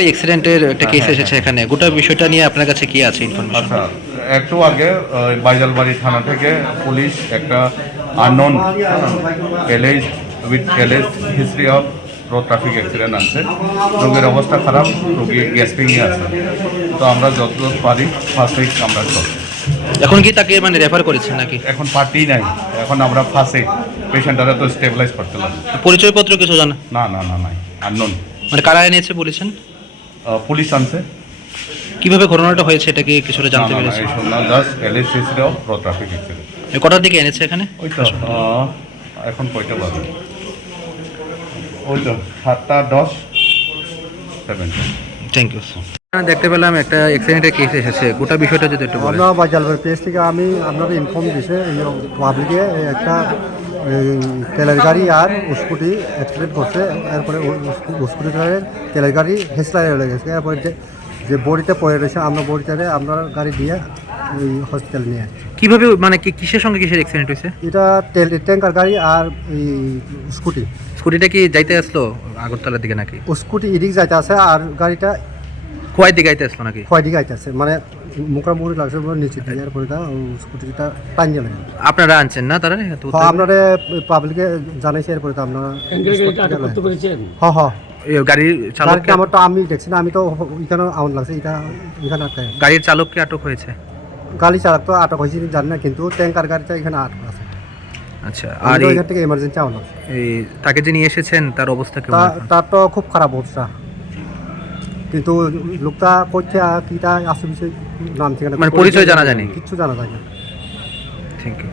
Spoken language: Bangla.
একটা অ্যাক্সিডেন্টের একটা কেস এসেছে এখানে, গোটা বিষয়টা নিয়ে আপনার কাছে কি আছে ইনফরমেশন? আচ্ছা, একটু আগে বাইজালবাড়ি থানা থেকে পুলিশ একটা unknown LS with LS history of road traffic accident আছে। রোগীর অবস্থা খারাপ, রোগী গ্যাসপিংয়ে আছে। তো আমরা যতদূর পারি ফার্স্ট এইড আমরা করছি। এখন কি তাকে মানে রেফার করেছেন নাকি? এখন পার্টি নাই, এখন আমরা ফার্স্ট এইড পেশেন্টরা তো স্টেবিলাইজ করতে লাগে। পরিচয়পত্র কিছু জানা? না না না নাই, আননোন। মানে কারা এনেছে বলেছেন? পুলিশ আনছে। কিভাবে ঘটনাটা হয়েছে এটা কি কিছুটা জানতে পেরেছেন? এইসব না, just LS history of road traffic accident. কটার দিকে এনেছে এখানে? ওই তো এখন কয়টা বাজে? ওই তো 7:10 7। Thank you. দেখতে পেলাম একটা অ্যাক্সিডেন্টের কেস এসেছে, গোটা বিষয়টা যদি একটু বলেন। আমরা বাজালবাড়ি পেজ থেকে আপনারা ইনফর্ম দিছে পাবলিকে একটা তেলের গাড়ি আর স্কুটি অ্যাক্সিডেন্ট করছে। এরপরে স্কুটি তেলের গাড়ি হেসলাই হয়ে গেছে। এরপরে যে বডিতে পড়ে রয়েছে, আমরা বডিটারে আমরা গাড়ি দিয়ে ওই হসপিটাল নিয়ে আসছি। কিভাবে মানে কিসের সঙ্গে কিসের অ্যাক্সিডেন্ট হয়েছে? এটা ট্যাঙ্কার গাড়ি আর এই স্কুটি। স্কুটিটা কি যাইতে আসলো আগরতলার দিকে নাকি? স্কুটি এদিক যাইতে আছে আর গাড়িটা খোয়াই দিকে যাইতে আসলো নাকি? খয় দিকে যাইতে আছে, মানে মোকামুড়ি লাগছে নিচে দিয়ে। এরপরে স্কুটিটা টাইনিয়ে লাগে। আপনারা আনছেন না তারা? আপনারা পাবলিকে জানাইছে। এরপরে তো আপনারা হ্যাঁ হ্যাঁ গাড়ির চালক আমার তো আমি দেখছি না, আমি তো এখানে আউন লাগছে এটা এখানে আটকে। গাড়ির চালককে আটক হয়েছে? গাড়ি চালক তো আটক হয়েছে জানি না, কিন্তু ট্যাঙ্কার গাড়িটা এখানে আটক আছে। আচ্ছা, আর আর এখান থেকে এমার্জেন্সি আউন লাগছে। এই তাকে যে নিয়ে এসেছেন তার অবস্থা কেমন? তার তো খুব খারাপ অবস্থা, কিন্তু লোকটা করছে কিটা আসে বিষয় নাম ঠিকানা মানে পরিচয় জানা যায়নি? কিচ্ছু জানা যায় না। Thank you.